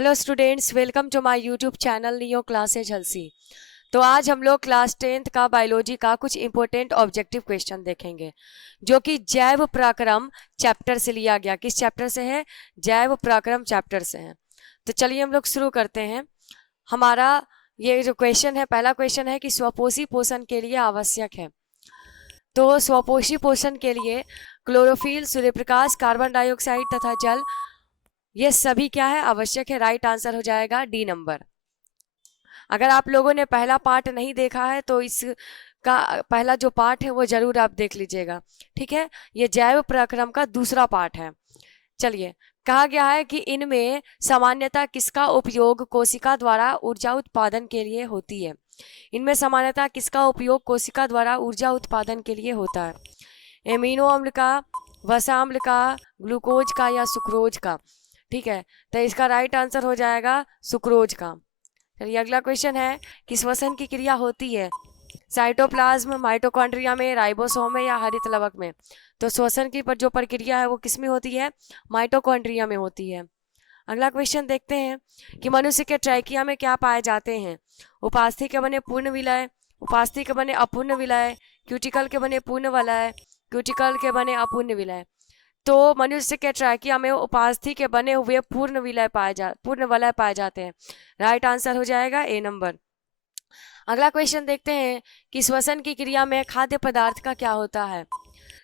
Hello students, welcome to my YouTube channel Neo Classes हलसी। तो आज हम लोग क्लास 10th का बायोलॉजी का कुछ इंपॉर्टेंट ऑब्जेक्टिव क्वेश्चन देखेंगे जो कि जैव पराक्रम चैप्टर से लिया गया। किस चैप्टर से है? जैव पराक्रम चैप्टर से है। तो चलिए हम लोग शुरू करते हैं। हमारा ये जो क्वेश्चन है, पहला क्वेश्चन है कि स्वपोषी पोषण के लिए आवश्यक है। तो स्वपोषी पोषण के लिए क्लोरोफिल, सूर्यप्रकाश, कार्बन डाइऑक्साइड तथा जल, ये सभी क्या है? आवश्यक है। राइट आंसर हो जाएगा डी नंबर। अगर आप लोगों ने पहला पार्ट नहीं देखा है तो इसका पहला जो पार्ट है वो जरूर आप देख लीजिएगा, ठीक है। ये जैव पराक्रम का दूसरा पार्ट है। चलिए, कहा गया है कि इनमें सामान्यतः किसका उपयोग कोशिका द्वारा ऊर्जा उत्पादन के लिए होती है। इनमें सामान्यतः किसका उपयोग कोशिका द्वारा ऊर्जा उत्पादन के लिए होता है? एमिनो अम्ल का, वसा अम्ल का, ग्लूकोज का या सुक्रोज का? ठीक है, तो इसका राइट आंसर हो जाएगा सुक्रोज का। चलिए अगला क्वेश्चन है कि श्वसन की क्रिया होती है साइटोप्लाज्म, माइटोकॉन्ड्रिया में, राइबोसोम में या हरित लवक में? तो श्वसन की जो प्रक्रिया है वो किस में होती है? माइटोकॉन्ड्रिया में होती है। अगला क्वेश्चन देखते हैं कि मनुष्य के ट्रैकिया में क्या पाए जाते हैं? उपास्थि के बने पूर्ण विलय, उपास्थि के बने अपूर्ण विलय, क्यूटिकल के बने पूर्ण वलय, क्यूटिकल के बने अपूर्ण विलय? तो मनुष्य के ट्रैकिया में उपास्थि के बने हुए पूर्ण वलय पाए जाते हैं। राइट आंसर हो जाएगा ए नंबर। अगला क्वेश्चन देखते हैं कि श्वसन की क्रिया में खाद्य पदार्थ का क्या होता है?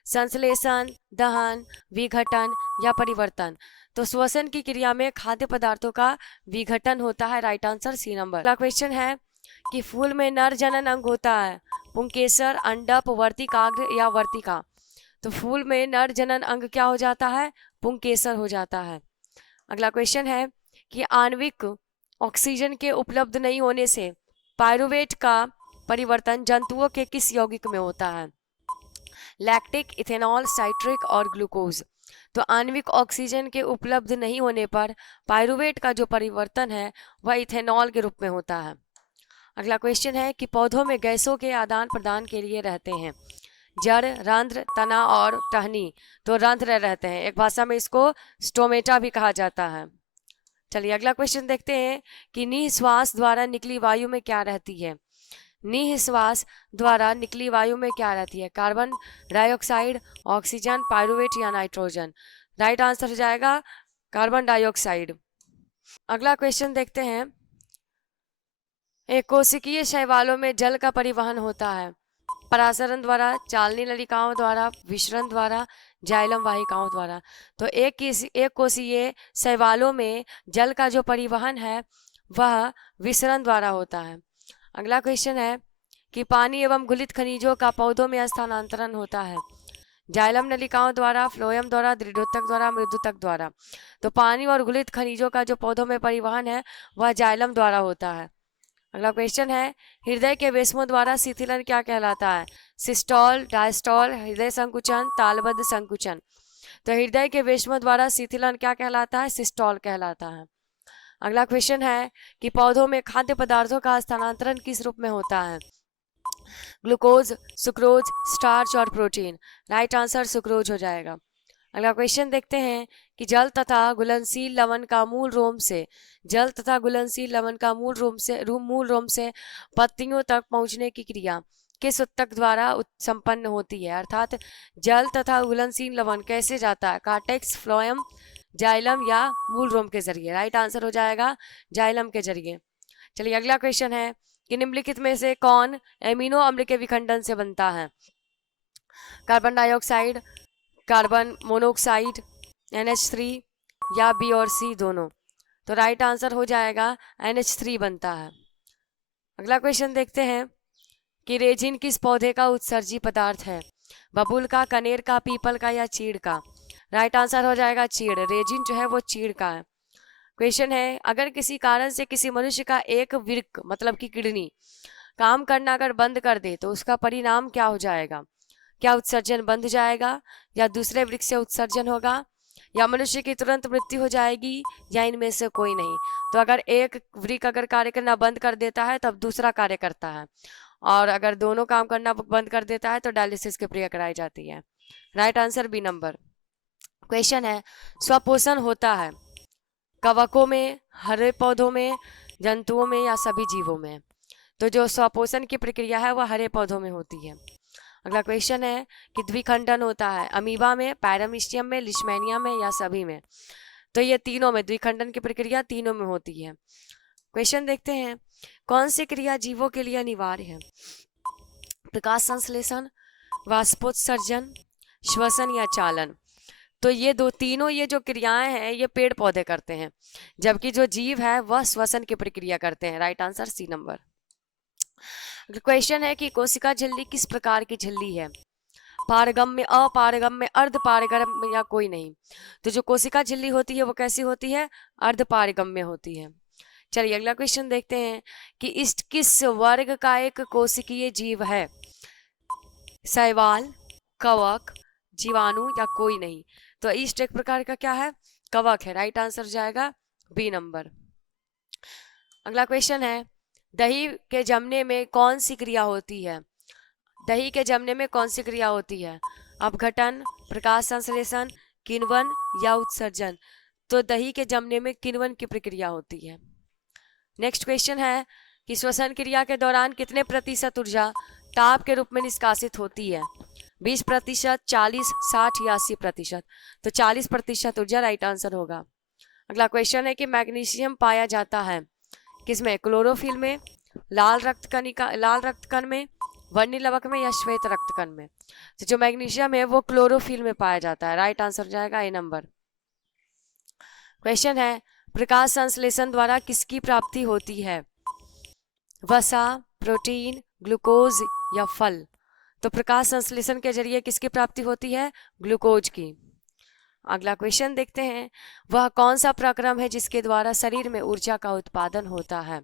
संश्लेषण, दहन, विघटन या परिवर्तन? तो श्वसन की क्रिया में खाद्य पदार्थों का विघटन होता है। Right answer C number. अगला क्वेश्चन है कि फूल में नर जनन अंग होता है पुंकेसर, अंडप, वर्तिकाग्र या वर्तिका? तो फूल में नर जनन अंग क्या हो जाता है? पुंकेसर हो जाता है। अगला क्वेश्चन है कि आणविक ऑक्सीजन के उपलब्ध नहीं होने से पायरुवेट का परिवर्तन जंतुओं के किस यौगिक में होता है? लैक्टिक, इथेनॉल, साइट्रिक और ग्लूकोज? तो आणविक ऑक्सीजन के उपलब्ध नहीं होने पर पायरुवेट का जो परिवर्तन है वह इथेनॉल के रूप में होता है। अगला क्वेश्चन है कि पौधों में गैसों के आदान प्रदान के लिए रहते हैं जड़, रंध्र, तना और टहनी? तो रंध्र रहते हैं। एक भाषा में इसको स्टोमेटा भी कहा जाता है। चलिए अगला क्वेश्चन देखते हैं कि निःश्वास द्वारा निकली वायु में क्या रहती है? निःश्वास द्वारा निकली वायु में क्या रहती है? कार्बन डाइऑक्साइड, ऑक्सीजन, पायरुवेट या नाइट्रोजन? राइट आंसर हो जाएगा कार्बन डाइऑक्साइड। अगला क्वेश्चन देखते हैं, एक कोशिकीय शैवालों में जल का परिवहन होता है परासरण द्वारा, चालनी नलिकाओं द्वारा, विसरण द्वारा, जाइलम वाहिकाओं द्वारा? तो एक कोशिकीय शैवालों में जल का जो परिवहन है वह विसरण द्वारा होता है। अगला क्वेश्चन है कि पानी एवं घुलित खनिजों का पौधों में स्थानांतरण होता है जाइलम नलिकाओं द्वारा, फ्लोएम द्वारा, दृढ़ोतक द्वारा, मृदुतक द्वारा? तो पानी और घुलित खनिजों का जो पौधों में परिवहन है वह जाइलम द्वारा होता है। अगला क्वेश्चन है, हृदय के वेशमों द्वारा शिथिलन क्या कहलाता है? सिस्टोल, डायस्टोल, हृदय संकुचन, तालबद्ध संकुचन? तो हृदय के वेशमों द्वारा शिथिलन क्या कहलाता है? सिस्टोल कहलाता है। अगला क्वेश्चन है कि पौधों में खाद्य पदार्थों का स्थानांतरण किस रूप में होता है? ग्लूकोज, सुक्रोज, स्टार्च और प्रोटीन? राइट आंसर सुक्रोज हो जाएगा। अगला क्वेश्चन देखते हैं कि जल तथा घुलनशील लवण का मूल रोम से मूल रोम से पत्तियों तक पहुंचने की क्रिया किस ऊतक द्वारा संपन्न होती है? अर्थात जल तथा घुलनशील लवण कैसे जाता है? कार्टेक्स, फ्लोएम, जाइलम या मूल रोम के जरिए? राइट आंसर हो जाएगा जाइलम के जरिए। चलिए अगला क्वेश्चन है कि निम्नलिखित में से कौन एमिनो अम्ल के विखंडन से बनता है? Carbon dioxide, carbon monoxide, NH3 या बी और सी दोनों? तो राइट आंसर हो जाएगा NH3 बनता है। अगला क्वेश्चन देखते हैं कि रेजिन किस पौधे का उत्सर्जी पदार्थ है? बबूल का, कनेर का, पीपल का या चीड़ का? राइट आंसर हो जाएगा चीड़। रेजिन जो है वो चीड़ का है। क्वेश्चन है, अगर किसी कारण से किसी मनुष्य का एक वृक्क मतलब कि किडनी काम करना अगर बंद कर दे तो उसका परिणाम क्या हो जाएगा? क्या उत्सर्जन बंद हो जाएगा या दूसरे वृक्क से उत्सर्जन होगा या मनुष्य की तुरंत मृत्यु हो जाएगी या इनमें से कोई नहीं? तो अगर एक वृक्क अगर कार्य करना बंद कर देता है तब दूसरा कार्य करता है, और अगर दोनों काम करना बंद कर देता है तो डायलिसिस की प्रक्रिया कराई जाती है। Right answer B number. Question है, स्वपोषण होता है कवकों में, हरे पौधों में, जंतुओं में या सभी जीवों में? तो जो स्वपोषण की प्रक्रिया है वह हरे पौधों में होती है। अगला क्वेश्चन है कि द्विखंडन होता है अमीबा में, पैरामीशियम में, लिशमैनिया में या सभी में? तो ये तीनों में, द्विखंडन की प्रक्रिया तीनों में होती है। क्वेश्चन देखते हैं, कौन सी क्रिया जीवों के लिए अनिवार्य है? प्रकाश संश्लेषण, वाष्पोत्सर्जन, श्वसन या चालन? तो ये तीनों ये जो क्रियाएं हैं ये पेड़ पौधे करते हैं, जबकि जो जीव है वह श्वसन की प्रक्रिया करते हैं। Right answer C number. Question है कि कोशिका झिल्ली किस प्रकार की झिल्ली है? पारगम्य, अपारगम्य, अर्धपारगम्य या कोई नहीं? तो जो कोशिका झिल्ली होती है वो कैसी होती है? अर्धपारगम्य होती है। चलिए अगला क्वेश्चन देखते हैं कि इस किस वर्ग का एक कोशिकीय जीव है? शैवाल, कवक, जीवाणु या कोई नहीं? तो ईस्ट एक प्रकार का क्या है? कवक है। राइट आंसर जाएगा बी नंबर। अगला क्वेश्चन है, दही के जमने में कौन सी क्रिया होती है? दही के जमने में कौन सी क्रिया होती है? अपघटन, प्रकाश संश्लेषण, किण्वन या उत्सर्जन? तो दही के जमने में किण्वन की प्रक्रिया होती है। नेक्स्ट क्वेश्चन है कि श्वसन क्रिया के दौरान कितने प्रतिशत ऊर्जा ताप के रूप में निष्कासित होती है? 20%, 40, 60 या 80%? तो 40% ऊर्जा राइट आंसर होगा। अगला क्वेश्चन है कि मैग्नीशियम पाया जाता है किसमें? क्लोरोफिल में, लाल रक्त कण में, वर्णी लवक में या श्वेत रक्त कण में? तो जो मैग्नीशियम है वो क्लोरोफिल में पाया जाता है। राइट आंसर जाएगा ए नंबर। क्वेश्चन है, प्रकाश संश्लेषण द्वारा किसकी प्राप्ति होती है? वसा, प्रोटीन, ग्लूकोज या फल? तो प्रकाश संश्लेषण के जरिए किसकी प्राप्ति होती है? ग्लूकोज की। अगला क्वेश्चन देखते हैं, वह कौन सा प्रक्रम है जिसके द्वारा शरीर में ऊर्जा का उत्पादन होता है?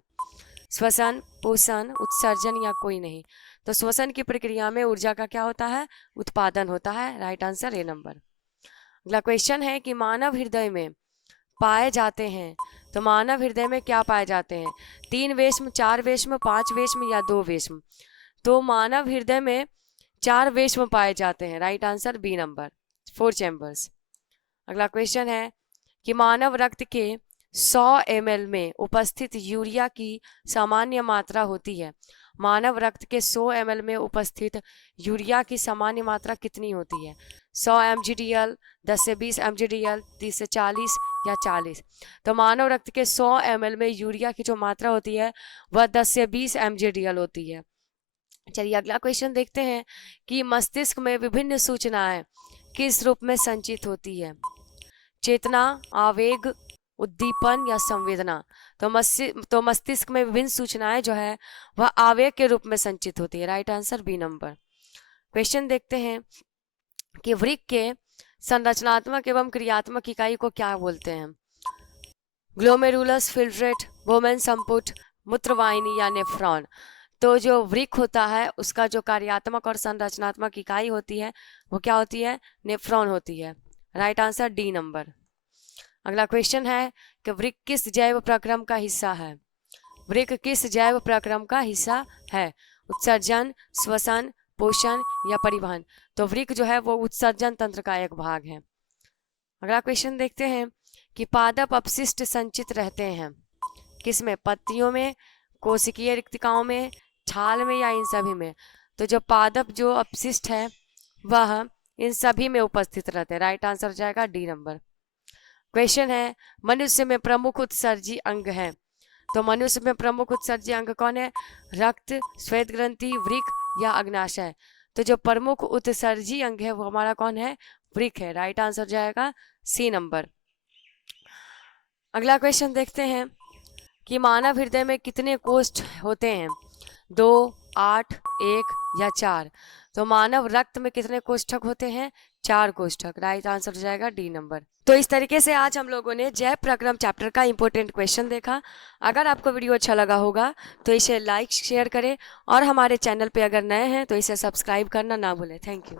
श्वसन, पोषण, उत्सर्जन या कोई नहीं? तो श्वसन की प्रक्रिया में ऊर्जा का क्या होता है? उत्पादन होता है। Right answer A number. अगला क्वेश्चन है कि मानव हृदय में पाए जाते हैं, तो मानव हृदय में क्या पाए जाते हैं? 3 वेश्म, 4 वेश्म, 5 वेश्म या 2 वेश्म? तो मानव हृदय में 4 वेश्म पाए जाते हैं। Right answer B number, 4 chambers. अगला क्वेश्चन है कि मानव रक्त के 100 ml में उपस्थित यूरिया की सामान्य मात्रा होती है। मानव रक्त के 100 ml में उपस्थित यूरिया की सामान्य मात्रा कितनी होती है? 100 mgdl, 10 से 20 mgdl, 30 से 40 या 40? तो मानव रक्त के 100 ml में यूरिया की जो मात्रा होती है वह 10 से 20 mgdl होती है। चलिए अगला क्वेश्चन देखते हैं कि मस्तिष्क में विभिन्न सूचनाएं किस रूप में संचित होती है? चेतना, आवेग, उद्दीपन या संवेदना? तो मस्तिष्क में विभिन्न सूचनाएं जो है वह आवेग के रूप में संचित होती है। Right answer B number. Question देखते हैं कि वृक्क के संरचनात्मक एवं क्रियात्मक इकाई को क्या बोलते हैं? ग्लोमेरुलस फिल्ट्रेट, वोमेन संपुट, मूत्रवाहिनी या नेफ्रॉन? तो जो वृक्क होता है उसका जो कार्यात्मक और संरचनात्मक इकाई होती है वो क्या होती है? नेफ्रॉन होती है। Right answer D number. अगला क्वेश्चन है कि वृक्क किस जैव प्रक्रम का हिस्सा है? वृक्क किस जैव प्रक्रम का हिस्सा है? उत्सर्जन, श्वसन, पोषण या परिवहन? तो वृक्क जो है वो उत्सर्जन तंत्र का एक भाग है। अगला क्वेश्चन देखते हैं कि पादप अपशिष्ट संचित रहते हैं किसमें? पत्तियों में, कोशिकीय रिक्तिकाओं में, छाल में या इन सभी में? तो जो पादप जो अपशिष्ट है वह इन सभी में उपस्थित रहते हैं। राइट आंसर जाएगा डी नंबर। क्वेश्चन है, मनुष्य में प्रमुख उत्सर्जी अंग है। तो मनुष्य में प्रमुख उत्सर्जी अंग कौन है? रक्त, श्वेत ग्रंथि, वृक्क या अग्नाशय? तो जो प्रमुख उत्सर्जी अंग है वो हमारा कौन है? वृक्क है। राइट आंसर जाएगा सी नंबर। अगला क्वेश्चन देखते हैं कि मानव हृदय में कितने कोष्ठ होते हैं? 2, 8, 1 या 4? तो मानव रक्त में कितने कोष्ठक होते हैं? 4 कोष्ठक। राइट आंसर जाएगा डी नंबर। तो इस तरीके से आज हम लोगों ने जैव प्रक्रम चैप्टर का इंपॉर्टेंट क्वेश्चन देखा। अगर आपको वीडियो अच्छा लगा होगा तो इसे लाइक शेयर करें और हमारे चैनल पे अगर नए हैं तो इसे सब्सक्राइब करना ना भूलें। Thank you.